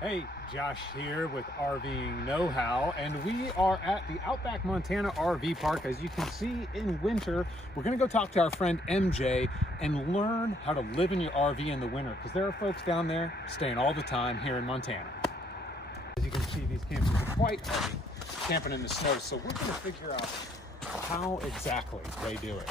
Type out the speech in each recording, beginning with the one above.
Hey, Josh here with RVing Know-How, and we are at the Outback Montana RV Park. As you can see, in winter, we're going to go talk to our friend MJ and learn how to live in your RV in the winter, because there are folks down there staying all the time here in Montana. As you can see, these campers are quite hardy, camping in the snow, so we're going to figure out how exactly they do it.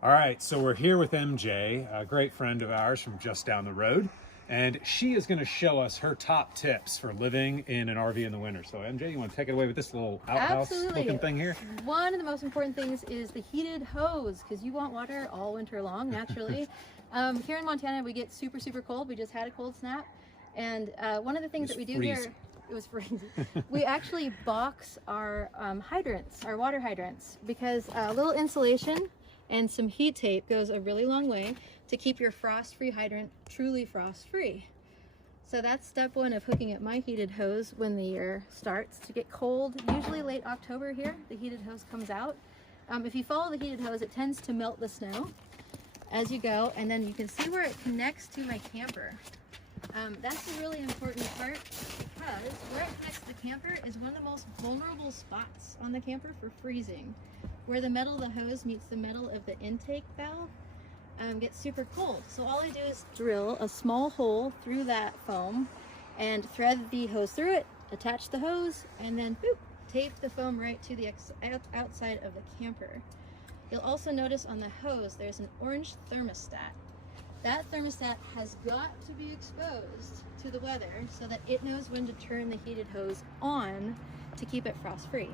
All right, so we're here with MJ, a great friend of ours from just down the road. And she is going to show us her top tips for living in an RV in the winter. So MJ, you want to take it away with this little outhouse looking thing here? One of the most important things is the heated hose, because you want water all winter long, naturally. Here in Montana, we get super cold. We just had a cold snap. And one of the things that we do here, it was freezing. We actually box our hydrants, our water hydrants, because a little insulation and some heat tape goes a really long way to keep your frost-free hydrant truly frost-free. So that's step one of hooking up my heated hose when the year starts to get cold. Usually late October here, the heated hose comes out. If you follow the heated hose, it tends to melt the snow as you go, and then you can see where it connects to my camper. That's a really important part, because where it connects to the camper is one of the most vulnerable spots on the camper for freezing. Where the metal of the hose meets the metal of the intake valve gets super cold. So all I do is drill a small hole through that foam and thread the hose through it, attach the hose, and then boop, tape the foam right to the outside of the camper. You'll also notice on the hose there's an orange thermostat. That thermostat has got to be exposed to the weather so that it knows when to turn the heated hose on to keep it frost-free.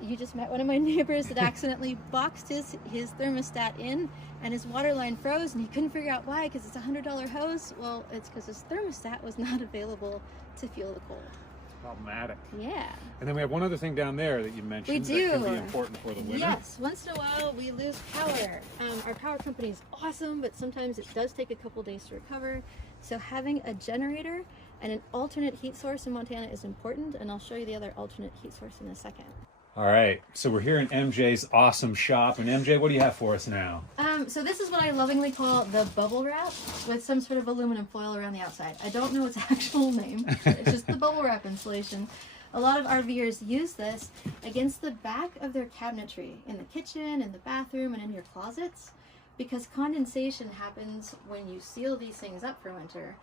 You just met one of my neighbors that accidentally boxed his thermostat in, and his water line froze, and he couldn't figure out why, because it's a $100 hose. Well, it's because his thermostat was not available to feel the cold. Problematic. Yeah. And then we have one other thing down there that you mentioned that can be important for the winter. Yes, once in a while we lose power. Our power company is awesome, but sometimes it does take a couple days to recover. So having a generator and an alternate heat source in Montana is important, and I'll show you the other alternate heat source in a second. All right, so we're here in MJ's awesome shop, and MJ, what do you have for us now? So this is what I lovingly call the bubble wrap with some sort of aluminum foil around the outside. I don't know its actual name. It's just the bubble wrap insulation. A lot of RVers use this against the back of their cabinetry in the kitchen, in the bathroom, and in your closets, because condensation happens when you seal these things up for winter.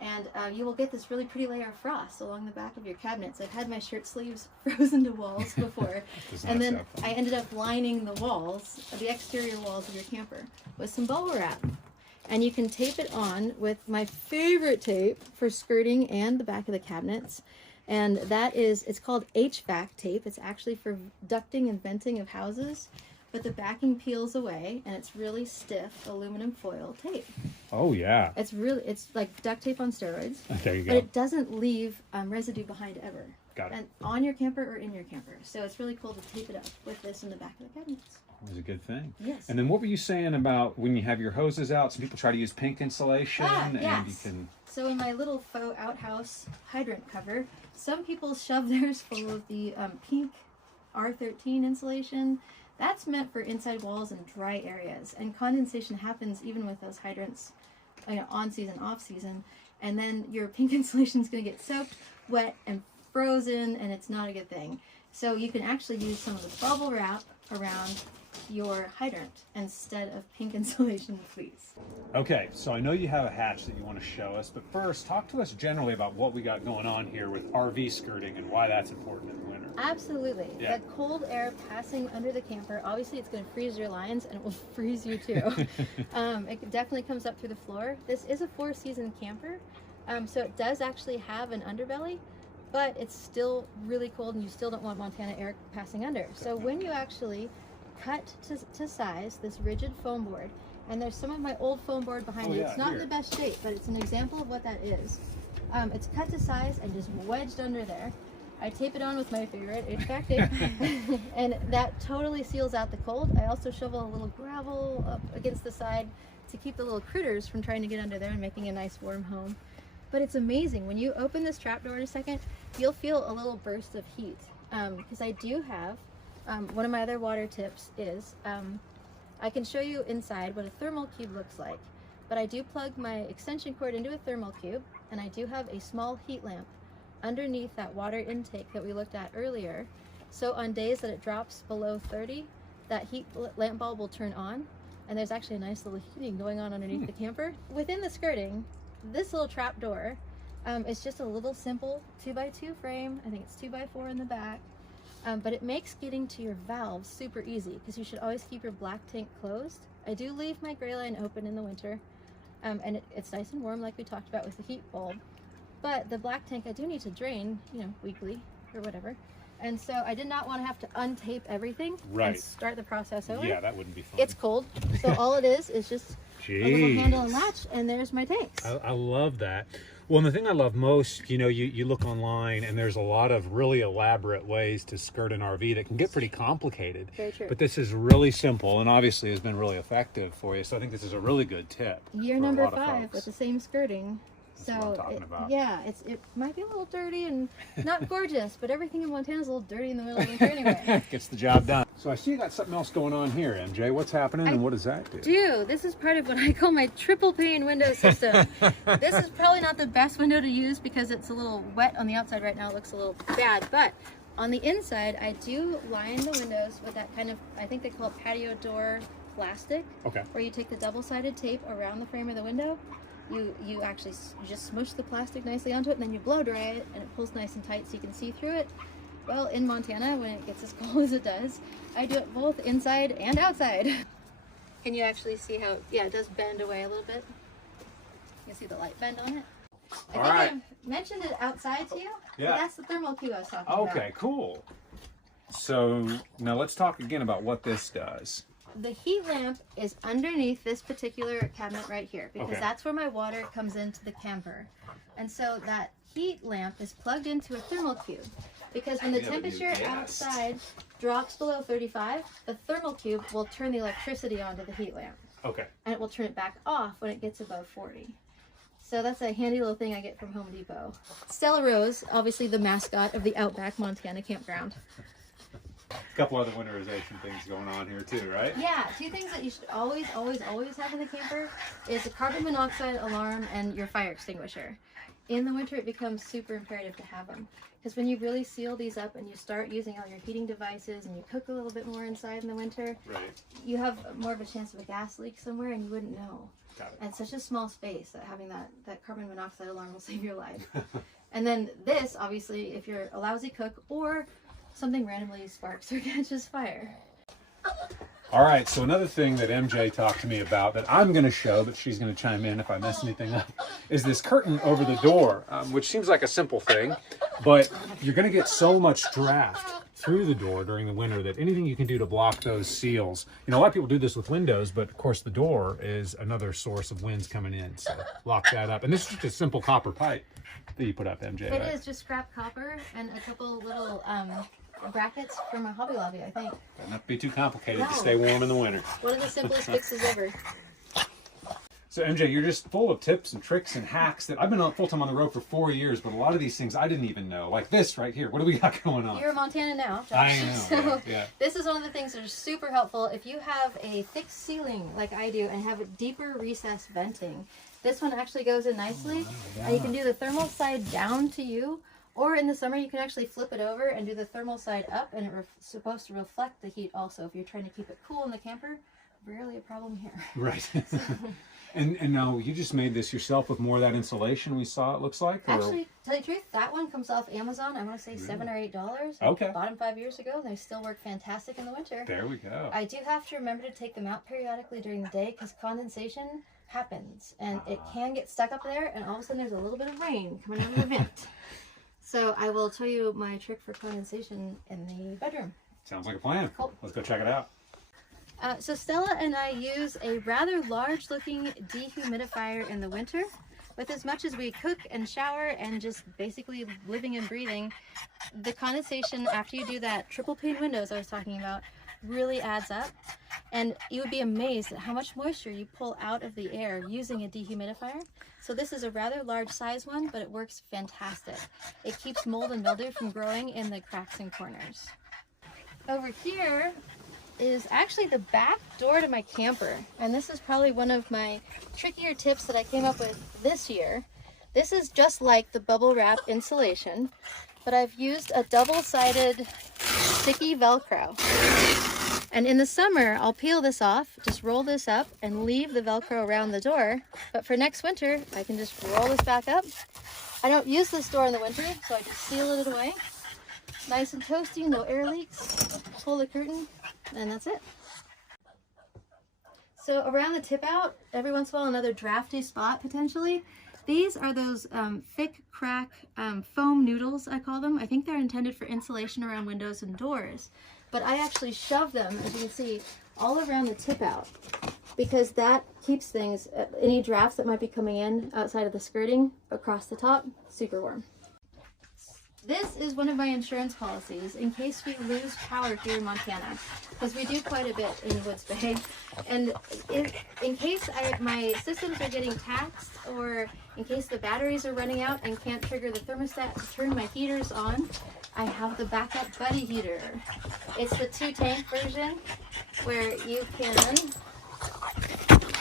And you will get this really pretty layer of frost along the back of your cabinets. I've had my shirt sleeves frozen to walls before, and then I ended up lining the walls, the exterior walls of your camper, with some bubble wrap. And you can tape it on with my favorite tape for skirting and the back of the cabinets. And that is, it's called HVAC tape. It's actually for ducting and venting of houses. But the backing peels away, and it's really stiff aluminum foil tape. Oh yeah. It's like duct tape on steroids. There you go. But it doesn't leave residue behind ever. Got it. And on your camper or in your camper. So it's really cool to tape it up with this in the back of the cabinets. That was a good thing. Yes. And then what were you saying about when you have your hoses out? Some people try to use pink insulation, yes. and you can... So in my little faux outhouse hydrant cover, some people shove theirs full of the pink R13 insulation. That's meant for inside walls and dry areas, and condensation happens even with those hydrants, on season, off season, and then your pink insulation is going to get soaked, wet, and frozen, and it's not a good thing. So you can actually use some of the bubble wrap around your hydrant instead of pink insulation, please. Okay, so I know you have a hatch that you want to show us, but first talk to us generally about what we got going on here with RV skirting and why that's important in the winter. Absolutely. Yeah. That cold air passing under the camper, obviously it's going to freeze your lines, and it will freeze you too. It definitely comes up through the floor. This is a 4-season camper, so it does actually have an underbelly, but it's still really cold, and you still don't want Montana air passing under. So when you actually cut to size this rigid foam board, and there's some of my old foam board behind it. It's not in the best shape, but it's an example of what that is. It's cut to size and just wedged under there. I tape it on with my favorite HVAC tape, and that totally seals out the cold. I also shovel a little gravel up against the side to keep the little critters from trying to get under there and making a nice warm home. But it's amazing. When you open this trap door in a second, you'll feel a little burst of heat, because I do have one of my other water tips is I can show you inside what a thermal cube looks like, but I do plug my extension cord into a thermal cube, and I do have a small heat lamp underneath that water intake that we looked at earlier. So on days that it drops below 30, that heat lamp bulb will turn on, and there's actually a nice little heating going on underneath the camper. Within the skirting, this little trap door is just a little simple 2x2 frame. I think it's 2x4 in the back, but it makes getting to your valves super easy because you should always keep your black tank closed. I do leave my gray line open in the winter, and it's nice and warm like we talked about with the heat bulb, but the black tank I do need to drain, you know, weekly or whatever. And so I did not want to have to untape everything and start the process over. Yeah, that wouldn't be fun. It's cold, so all it is just a little handle and latch, and there's my tanks. I love that. Well, and the thing I love most, you know, you look online and there's a lot of really elaborate ways to skirt an RV that can get pretty complicated. Very true. But this is really simple and obviously has been really effective for you. So I think this is a really good tip. Year number 5 with the same skirting. That's what I'm talking about. Yeah, it might be a little dirty and not gorgeous, but everything in Montana is a little dirty in the middle of winter anyway. Gets the job done. So I see you got something else going on here, MJ. What's happening and what does that do? This is part of what I call my triple pane window system. This is probably not the best window to use because it's a little wet on the outside right now. It looks a little bad, but on the inside, I do line the windows with that kind of, I think they call it patio door plastic. Okay. Where you take the double-sided tape around the frame of the window. You actually just smush the plastic nicely onto it, and then you blow dry it, and it pulls nice and tight so you can see through it. Well, in Montana, when it gets as cold as it does, I do it both inside and outside. Can you actually see how, yeah, it does bend away a little bit. You can see the light bend on it. I think I mentioned it outside to you. Yeah. That's the thermal cube I was talking about. Okay, cool. So now let's talk again about what this does. The heat lamp is underneath this particular cabinet right here because that's where my water comes into the camper. And so that heat lamp is plugged into a thermal cube because when the temperature outside drops below 35, the thermal cube will turn the electricity onto the heat lamp. Okay. And it will turn it back off when it gets above 40. So that's a handy little thing I get from Home Depot. Stella Rose, obviously the mascot of the Outback Montana campground. A couple other winterization things going on here too, right? Yeah, 2 things that you should always have in the camper is a carbon monoxide alarm and your fire extinguisher. In the winter, it becomes super imperative to have them. Because when you really seal these up and you start using all your heating devices and you cook a little bit more inside in the winter, you have more of a chance of a gas leak somewhere and you wouldn't know. Got it. And such a small space that having that carbon monoxide alarm will save your life. And then this, obviously, if you're a lousy cook or something randomly sparks or catches fire. All right, so another thing that MJ talked to me about that I'm going to show, but she's going to chime in if I mess anything up, is this curtain over the door, which seems like a simple thing, but you're going to get so much draft through the door during the winter that anything you can do to block those seals. You know, a lot of people do this with windows, but of course the door is another source of winds coming in, so lock that up. And this is just a simple copper pipe that you put up, MJ. It is just scrap copper and a couple little brackets from a Hobby Lobby, I think. Doesn't have to be too complicated to stay warm in the winter. One of the simplest fixes ever. So MJ, you're just full of tips and tricks and hacks that I've been full-time on the road for 4 years, but a lot of these things I didn't even know. Like this right here. What do we got going on? You're in Montana now, Josh. I know. So yeah. This is one of the things that are super helpful. If you have a thick ceiling like I do and have a deeper recessed venting, this one actually goes in nicely. And you can do the thermal side down to you, or in the summer you can actually flip it over and do the thermal side up, and it's supposed to reflect the heat also. If you're trying to keep it cool in the camper, rarely a problem here. Right. And now you just made this yourself with more of that insulation we saw, it looks like? Or? Actually, to tell you the truth, that one comes off Amazon. I want to say $7 or $8. Okay. I bought them 5 years ago, and they still work fantastic in the winter. There we go. I do have to remember to take them out periodically during the day because condensation happens, and it can get stuck up there, and all of a sudden there's a little bit of rain coming out of the vent. So I will tell you my trick for condensation in the bedroom. Sounds like a plan. Cool. Let's go check it out. So Stella and I use a rather large looking dehumidifier in the winter. With as much as we cook and shower and just basically living and breathing, the condensation after you do that triple pane windows I was talking about really adds up. And you would be amazed at how much moisture you pull out of the air using a dehumidifier. So this is a rather large size one, but it works fantastic. It keeps mold and mildew from growing in the cracks and corners. Over here is actually the back door to my camper, and this is probably one of my trickier tips that I came up with this year. This is just like the bubble wrap insulation, but I've used a double-sided sticky Velcro. And in the summer, I'll peel this off, just roll this up and leave the Velcro around the door. But for next winter, I can just roll this back up. I don't use this door in the winter, so I just seal it away. Nice and toasty, no air leaks. Pull the curtain, and that's it. So around the tip out, every once in a while, another drafty spot potentially. These are those thick crack foam noodles, I call them. I think they're intended for insulation around windows and doors. But I actually shove them, as you can see, all around the tip out because that keeps things, any drafts that might be coming in outside of the skirting across the top, super warm. This is one of my insurance policies in case we lose power here in Montana, because we do quite a bit in Woods Bay. And in case my systems are getting taxed, or in case the batteries are running out and can't trigger the thermostat to turn my heaters on, I have the backup buddy heater. It's the 2-tank version where you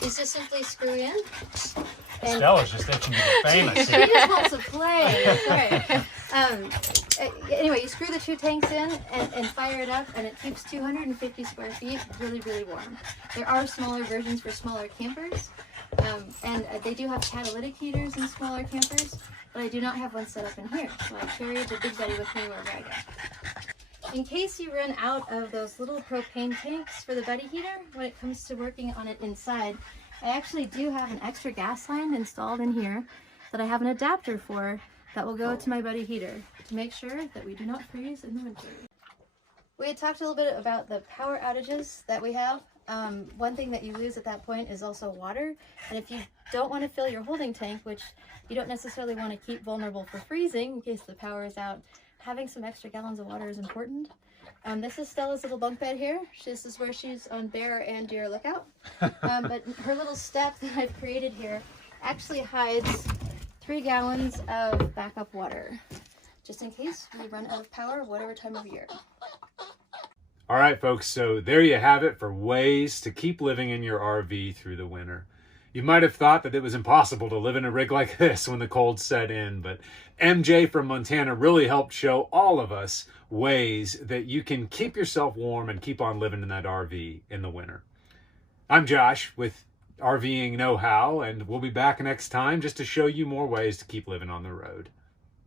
just simply screw in. And Stella's just itching to be famous. She just wants to play. Sorry. Anyway, you screw the 2 tanks in and fire it up, and it keeps 250 square feet really, really warm. There are smaller versions for smaller campers, and they do have catalytic heaters in smaller campers, but I do not have one set up in here, so I carry the big buddy with me wherever I go. In case you run out of those little propane tanks for the buddy heater, when it comes to working on it inside, I actually do have an extra gas line installed in here that I have an adapter for that will go to my buddy heater to make sure that we do not freeze in the winter. We had talked a little bit about the power outages that we have. One thing that you lose at that point is also water. And if you don't want to fill your holding tank, which you don't necessarily want to keep vulnerable for freezing in case the power is out, having some extra gallons of water is important. This is Stella's little bunk bed here. This is where she's on bear and deer lookout. But her little step that I've created here actually hides 3 gallons of backup water, just in case we run out of power, whatever time of year. All right, folks, so there you have it for ways to keep living in your RV through the winter. You might have thought that it was impossible to live in a rig like this when the cold set in, but MJ from Montana really helped show all of us ways that you can keep yourself warm and keep on living in that RV in the winter. I'm Josh with RVing Know-How, and we'll be back next time just to show you more ways to keep living on the road.